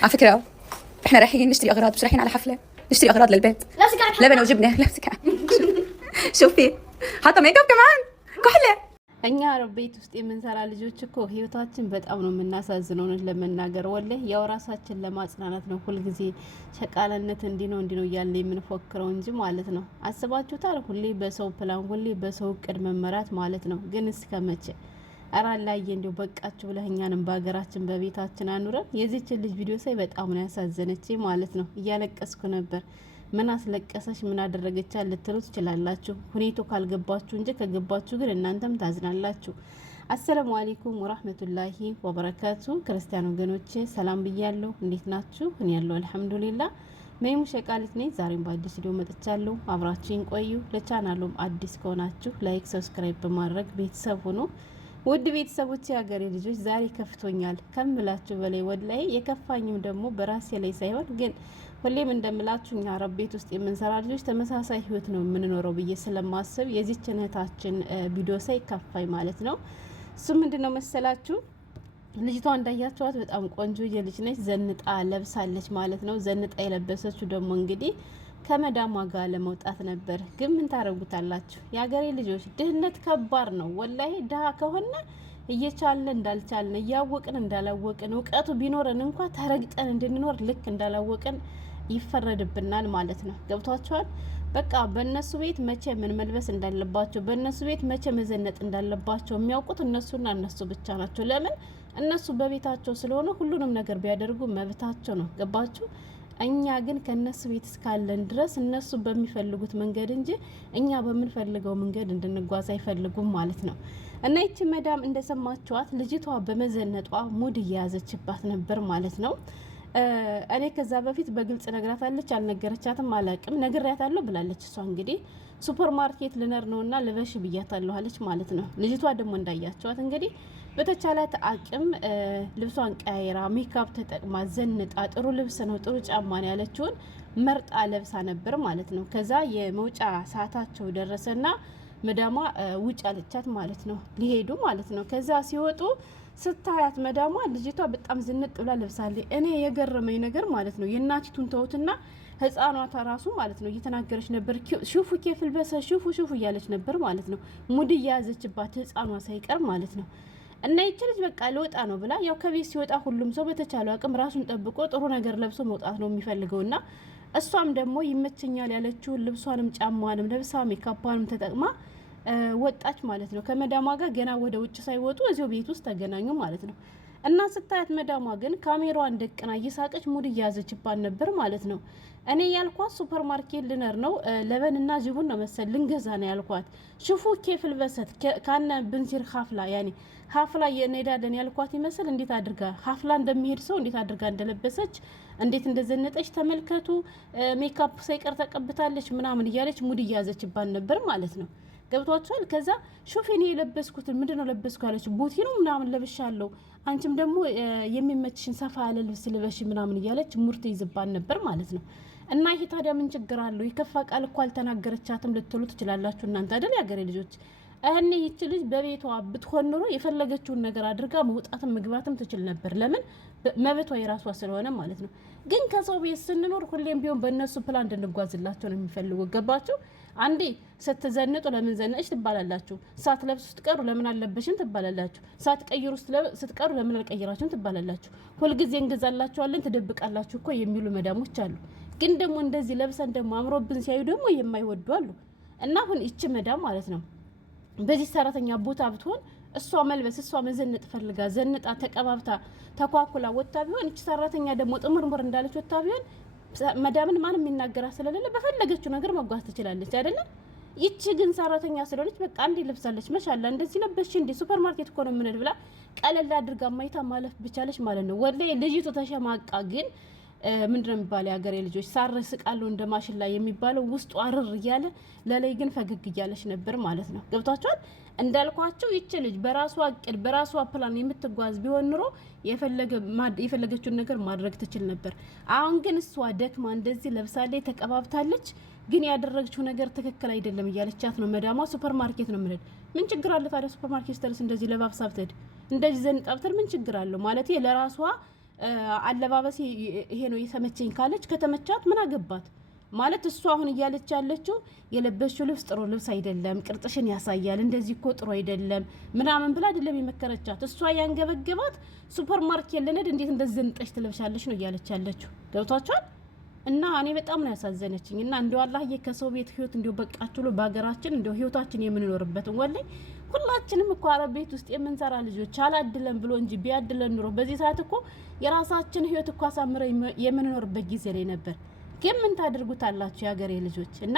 على فكره احنا رايحين نشتري اغراض، مش رايحين على حفله، نشتري اغراض للبيت، لبن وجبنه لابسك. شوفي حاطه ميك اب كمان كحله። እኛ አረብ ቤት ውስጥ የምንሰራ ልጆች እኮ ህይወታችን በጣም ነው የምናሳዝነው። ለመናገር ወላሂ ያው ራሳችን ለማጽናናት ነው ሁልጊዜ ሸቃላነት እንዲ ነው እያለ የምንፎክረው እንጂ ማለት ነው። አስባችሁታል? ሁሌ በሰው ፕላን፣ ሁሌ በሰው እቅድ መመራት ማለት ነው። ግን እስከ መቼ? አራላየ እንዲው በቃችሁ ብለህ እኛንም በሀገራችን በቤታችን አኑረን። የዚችን ልጅ ቪዲዮ ሳይ በጣም ነው ያሳዘነች ማለት ነው። እያለቀስኩ ነበር። ምን አስለቀሰሽ ምን አደረገች ልትሉ ትችላላችሁ። ሁኔታው ካልገባችሁ እንጂ ከገባችሁ ግን እናንተም ታዝናላችሁ። አሰላሙ አለይኩም ወራህመቱላሂ ወበረካቱ። ክርስቲያን ወገኖቼ ሰላም ብያለሁ። እንዴት ናችሁ? እኔ ያለው አልሐምዱሊላህ። መይሙ ሸቃሊት ነኝ። ዛሬም በአዲስ ቪዲዮ መጥቻለሁ። አብራችሁኝ ቆዩ። ለቻናሉም አዲስ ከሆናችሁ ላይክ፣ ሰብስክራይብ በማድረግ ቤተሰብ ሁኑ። ውድ ቤተሰቦች የሀገሬ ልጆች ዛሬ ከፍቶኛል ከምላችሁ በላይ ወላሂ። የከፋኝም ደግሞ በራሴ ላይ ሳይሆን ግን ሁሌም እንደምላችሁ እኛ አረብ ቤት ውስጥ የምንሰራ ልጆች ተመሳሳይ ህይወት ነው የምንኖረው ብዬ ስለማስብ የዚችን እህታችን ቪዲዮ ሳይ ከፋኝ ማለት ነው። እሱ ምንድነው መሰላችሁ? ልጅቷ እንዳያችኋት በጣም ቆንጆ የልጅ ነች። ዘንጣ ለብሳለች ማለት ነው። ዘንጣ የለበሰችው ደግሞ እንግዲህ ከመዳሟ ጋር ለመውጣት ነበር። ግን ምን ታረጉታላችሁ የሀገሬ ልጆች፣ ድህነት ከባድ ነው ወላሂ። ድሀ ከሆነ እየቻልን እንዳልቻልን እያወቅን እንዳላወቅን እውቀቱ ቢኖረን እንኳ ተረግጠን እንድንኖር ልክ እንዳላወቅን ይፈረድብናል ማለት ነው። ገብቷቸዋል። በቃ በእነሱ ቤት መቼ ምን መልበስ እንዳለባቸው፣ በእነሱ ቤት መቼ መዘነጥ እንዳለባቸው የሚያውቁት እነሱና እነሱ ብቻ ናቸው። ለምን? እነሱ በቤታቸው ስለሆነ ሁሉንም ነገር ቢያደርጉ መብታቸው ነው። ገባችሁ? እኛ ግን ከነሱ ቤት እስካለን ድረስ እነሱ በሚፈልጉት መንገድ እንጂ እኛ በምንፈልገው መንገድ እንድንጓዝ አይፈልጉም ማለት ነው። እና ይቺ መዳም እንደሰማችኋት ልጅቷ በመዘነጧ ሙድ እየያዘችባት ነበር ማለት ነው። እኔ ከዛ በፊት በግልጽ ነግራታለች አልነገረቻትም አላቅም፣ ነግሬያታለሁ ብላለች። እሷ እንግዲህ ሱፐር ማርኬት ልነር ነውና ልበሽ ብያታለሁ አለች ማለት ነው። ልጅቷ ደግሞ እንዳያቸዋት እንግዲህ በተቻላት አቅም ልብሷን ቀያይራ ሜካፕ ተጠቅማ ዘንጣ ጥሩ ልብስ ነው ጥሩ ጫማ ነው ያለችውን መርጣ ለብሳ ነበር ማለት ነው። ከዛ የመውጫ ሰዓታቸው ደረሰና መዳሟ ውጭ አለቻት ማለት ነው። ሊሄዱ ማለት ነው። ከዛ ሲወጡ ስታያት መዳሟ ልጅቷ በጣም ዝንጥ ብላ ለብሳለች። እኔ የገረመኝ ነገር ማለት ነው የእናቲቱን ተውትና ህፃኗታ ራሱ ማለት ነው እየተናገረች ነበር። ሹፉ ኬፍ ልበሰ ሹፉ እያለች ነበር ማለት ነው። ሙድ እያያዘችባት ህፃኗ ሳይቀር ማለት ነው። እና ይቺ ልጅ በቃ ልወጣ ነው ብላ ያው ከቤት ሲወጣ ሁሉም ሰው በተቻለው አቅም ራሱን ጠብቆ ጥሩ ነገር ለብሶ መውጣት ነው የሚፈልገውና እሷም ደግሞ ይመቸኛል ያለችውን ልብሷንም ጫማዋንም ለብሳ ሜካፓንም ተጠቅማ ወጣች ማለት ነው። ከመዳሟ ጋር ገና ወደ ውጭ ሳይወጡ እዚሁ ቤት ውስጥ ተገናኙ ማለት ነው። እና ስታያት መዳሟ ግን ካሜራዋን ደቅና እየሳቀች ሙድ እያያዘችባት ነበር ማለት ነው። እኔ ያልኳት ሱፐር ማርኬት ልነር ነው ለበንና ጅቡን ነው መሰል ልንገዛ ነው ያልኳት። ሽፉ ኬፍ ልበሰት ካነ ብንሲር ሀፍላ ያኔ ሀፍላ የነዳደን ያልኳት ይመስል እንዴት አድርጋ ሀፍላ እንደሚሄድ ሰው እንዴት አድርጋ እንደለበሰች እንዴት እንደዘነጠች ተመልከቱ። ሜካፕ ሳይቀር ተቀብታለች ምናምን እያለች ሙድ እያያዘችባት ነበር ማለት ነው። ገብቷችኋል? ከዛ ሹፌኔ የለበስኩትን ምንድነው ለበስኩ ያለች ቡቲ ነው ምናምን ለብሻለሁ፣ አንቺም ደግሞ የሚመችሽን ሰፋ ያለ ልብስ ልበሽ ምናምን እያለች ሙርት ይዝባን ነበር ማለት ነው። እና ይሄ ታዲያ ምን ችግር አለው? የከፋ ቃል እኮ አልተናገረቻትም ልትሉ ትችላላችሁ እናንተ አይደል ያገሬ ልጆች። እኔ ይቺ ልጅ በቤቷ ብትሆን ኖሮ የፈለገችውን ነገር አድርጋ መውጣትም መግባትም ትችል ነበር። ለምን? መብቷ የራሷ ስለሆነ ማለት ነው። ግን ከሰው ቤት ስንኖር ሁሌም ቢሆን በእነሱ ፕላን እንድንጓዝላቸው ነው የሚፈልጉ። ገባችሁ? አንዴ ስትዘንጡ ለምን ዘነጭ ትባላላችሁ፣ ሳትለብሱ ስትቀሩ ለምን አለበሽም ትባላላችሁ፣ ሳትቀይሩ ስትቀሩ ለምን አልቀይራችሁም ትባላላችሁ። ሁልጊዜ እንገዛላችኋለን ትደብቃላችሁ እኮ የሚሉ መዳሞች አሉ። ግን ደግሞ እንደዚህ ለብሰን ደግሞ አምሮብን ሲያዩ ደግሞ የማይወዱ አሉ። እና አሁን ይቺ መዳም ማለት ነው በዚህ ሰራተኛ ቦታ ብትሆን እሷ መልበስ እሷ መዘነጥ ፈልጋ ዘንጣ ተቀባብታ ተኳኩላ ወጣ ቢሆን እቺ ሰራተኛ ደግሞ ጥምርምር እንዳለች ወጣ ቢሆን መዳምን ማንም የሚናገራት ስለሌለ በፈለገችው ነገር መጓዝ ትችላለች አይደለ? ይቺ ግን ሰራተኛ ስለሆነች በቃ አንዴ ለብሳለች መሻላ እንደዚህ ለበሽ እንዴ ሱፐር ማርኬት እኮ ነው የምንሄድ ብላ ቀለል አድርጋ ማይታ ማለፍ ብቻለች ማለት ነው። ወላሂ ልጅቱ ተሸማቃ ግን ምንድነው የሚባለው የሀገሬ ልጆች ሳር ስቃሉ እንደ ማሽላ የሚባለው ውስጡ አርር እያለ ለላይ ግን ፈገግ እያለች ነበር ማለት ነው። ገብቷቸዋል? እንዳልኳቸው ይቺ ልጅ በራሷ እቅድ በራሷ ፕላን የምትጓዝ ቢሆን ኑሮ የፈለገችውን ነገር ማድረግ ትችል ነበር። አሁን ግን እሷ ደክማ እንደዚህ ለብሳለች ተቀባብታለች፣ ግን ያደረገችው ነገር ትክክል አይደለም እያለቻት ነው መዳሟ። ሱፐር ማርኬት ነው የምንሄድ ምን ችግር አለ ታዲያ? ሱፐር ማርኬት ስትደርስ እንደዚህ ለባብሳ ብትሄድ እንደዚህ ዘንጣ ብትሄድ ምን ችግር አለው? ማለት ለራሷ አለባበሴ ይሄ ነው የተመቸኝ ካለች ከተመቻት ምን አገባት ማለት እሷ አሁን እያለች ያለችው የለበሽው ልብስ ጥሩ ልብስ አይደለም፣ ቅርጽሽን ያሳያል፣ እንደዚህ እኮ ጥሩ አይደለም ምናምን ብላ አይደለም የመከረቻት። እሷ ያንገበገባት ሱፐር ማርኬት ለነድ እንዴት እንደዚህ እንጠሽ ትለብሻለሽ ነው እያለች ያለችው። ገብቷችኋል? እና እኔ በጣም ነው ያሳዘነችኝ። እና እንደው አላህዬ ከሰው ቤት ህይወት እንደው በቃችሁ ብሎ በሀገራችን እንደው ህይወታችን የምንኖርበትን ወላይ ሁላችንም እኮ አረብ ቤት ውስጥ የምንሰራ ልጆች አላድለን ብሎ እንጂ ቢያድለን ኑሮ በዚህ ሰዓት እኮ የራሳችን ህይወት እኮ አሳምረ የምንኖርበት ጊዜ ላይ ነበር። ግን ምን ታደርጉታላችሁ የሀገሬ ልጆች? እና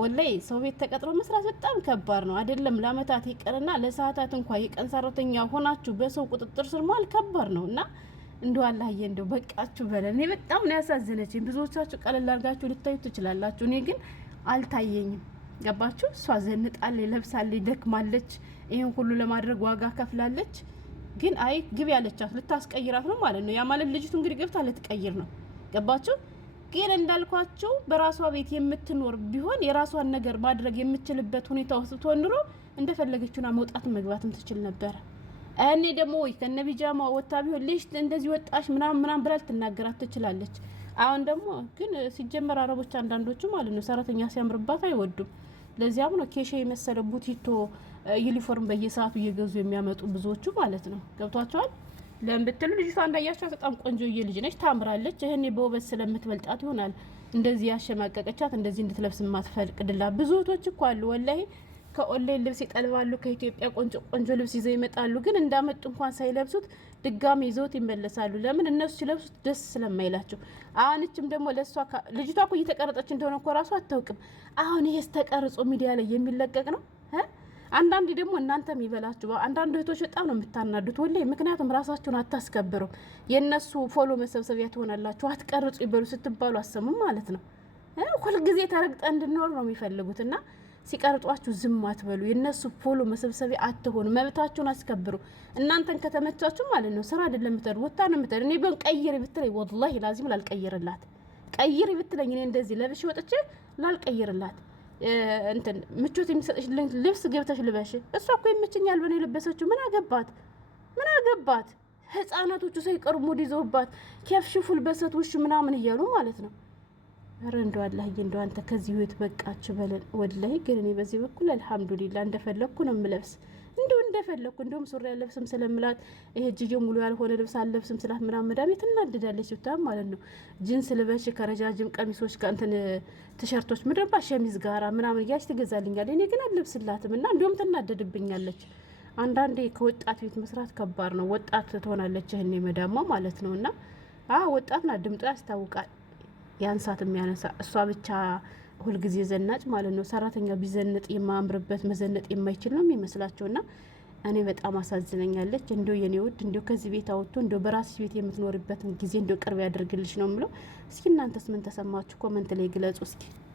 ወላይ ሰው ቤት ተቀጥሮ መስራት በጣም ከባድ ነው። አይደለም ለአመታት ይቀርና ለሰዓታት እንኳን የቀን ሰራተኛ ሆናችሁ በሰው ቁጥጥር ስር መዋል ከባድ ነው። እና እንደው አላህዬ እንደው በቃችሁ በለን። እኔ በጣም ነው ያሳዘነችኝ። ብዙዎቻችሁ ቀለል አድርጋችሁ ልታዩት ትችላላችሁ። እኔ ግን አልታየኝም። ገባችሁ? እሷ ዘንጣለች፣ ለብሳለች፣ ደክማለች፣ ይሄን ሁሉ ለማድረግ ዋጋ ከፍላለች። ግን አይ ግብ ያለቻት ልታስቀይራት ነው ማለት ነው። ያ ማለት ልጅቱ እንግዲህ ገብታ ልትቀይር ነው። ገባችሁ? ግን እንዳልኳችሁ በራሷ ቤት የምትኖር ቢሆን የራሷን ነገር ማድረግ የምትችልበት ሁኔታ ውስጥ ትሆን ኑሮ እንደፈለገችውና መውጣት መግባትም ትችል ነበር። እኔ ደግሞ ወይ ከነቢጃማ ወጣ ቢሆን ልጅ እንደዚህ ወጣሽ ምናምን ብላ ልትናገራት ትችላለች። አሁን ደግሞ ግን ሲጀመር አረቦች አንዳንዶቹ ማለት ነው ሰራተኛ ሲያምርባት አይወዱም። ለዚያም ነው ኬሻ የመሰለ ቡቲቶ ዩኒፎርም በየሰዓቱ እየገዙ የሚያመጡ ብዙዎቹ ማለት ነው። ገብቷቸዋል? ለምን ብትሉ ልጅቷ እንዳያቸው በጣም ቆንጆዬ ልጅ ነች፣ ታምራለች። ይሄኔ በውበት ስለምትበልጣት ይሆናል እንደዚህ ያሸማቀቀቻት፣ እንደዚህ እንድትለብስ ማትፈቅድላት ብዙ እህቶች እኮ አሉ ወላሂ ከኦንላይን ልብስ ይጠልባሉ፣ ከኢትዮጵያ ቆንጆ ልብስ ይዘው ይመጣሉ። ግን እንዳመጡ እንኳን ሳይለብሱት ድጋሚ ይዘውት ይመለሳሉ። ለምን? እነሱ ሲለብሱት ደስ ስለማይላቸው። አሁንችም ደግሞ ለሷ ልጅቷ እኮ እየተቀረጸች እንደሆነ እኮ ራሱ አታውቅም። አሁን ይሄስ ተቀርጾ ሚዲያ ላይ የሚለቀቅ ነው። አንዳንዴ ደግሞ እናንተም ይበላችሁ። አንዳንድ እህቶች በጣም ነው የምታናዱት ወላሂ። ምክንያቱም ራሳችሁን አታስከብሩም። የእነሱ ፎሎ መሰብሰቢያ ትሆናላችሁ። አትቀርጹ ይበሉ ስትባሉ አሰሙም ማለት ነው። ሁልጊዜ ተረግጠ እንድንኖር ነው የሚፈልጉት እና ሲቀርጧችሁ ዝም አትበሉ። የነሱ ፎሎ መሰብሰቢያ አትሆኑ። መብታችሁን አስከብሩ። እናንተን ከተመቻችሁ ማለት ነው ስራ አይደለም ምትር ወጣ ነው ምትር። እኔ ቢሆን ቀይር ብትለኝ ወላሂ ላዚም ላልቀይርላት። ቀይር ብትለኝ እኔ እንደዚህ ለብሼ ወጥቼ ላልቀይርላት። እንትን ምቾት የሚሰጥሽ ልብስ ገብተሽ ልበሽ። እሷ እኮ ይመችኛል ብሎ የለበሰችው ምን አገባት? ህፃናቶቹ ሳይቀሩ ሙድ ይዘውባት ከፍሽፉል በሰት ውሽ ምናምን እያሉ ማለት ነው። አረ እንደው አላህዬ እንደው አንተ ከዚህ ህይወት በቃች በለን ወላሂ። ግን እኔ በዚህ በኩል አልሐምዱሊላህ እንደፈለኩ ነው የምለብስ። እንደፈለኩ እንደውም ሱሪ አለብስም ስለምላት ይሄ እጅጌ ሙሉ ያልሆነ ልብስ አለብስም ስላት ምናምን መዳሜ ትናደዳለች ብታም ማለት ነው። ጂንስ ልበሽ ከረጃጅም ቀሚሶች ጋር እንትን ቲሸርቶች ምድርባ ሸሚዝ ጋራ ምናምን እያለች ትገዛልኛለች። እኔ ግን አልለብስላትም እና እንደውም ትናደድብኛለች። አንዳንዴ ከወጣት ቤት መስራት ከባድ ነው። ወጣት ትሆናለች እህኔ መዳማ ማለት ነው። እና ወጣት ናት፣ ድምጧ ያስታውቃል። ያንሳት የሚያነሳ እሷ ብቻ ሁልጊዜ ዘናጭ ማለት ነው። ሰራተኛ ቢዘንጥ የማያምርበት መዘነጥ የማይችል ነው የሚመስላቸውና እኔ በጣም አሳዝነኛለች። እንዲው የኔ ውድ እንዲው ከዚህ ቤት አውጥቶ እንዲው በራስሽ ቤት የምትኖርበትን ጊዜ እንዲው ቅርብ ያደርግልሽ ነው የምለው። እስኪ እናንተስ ምን ተሰማችሁ? ኮመንት ላይ ግለጹ እስኪ።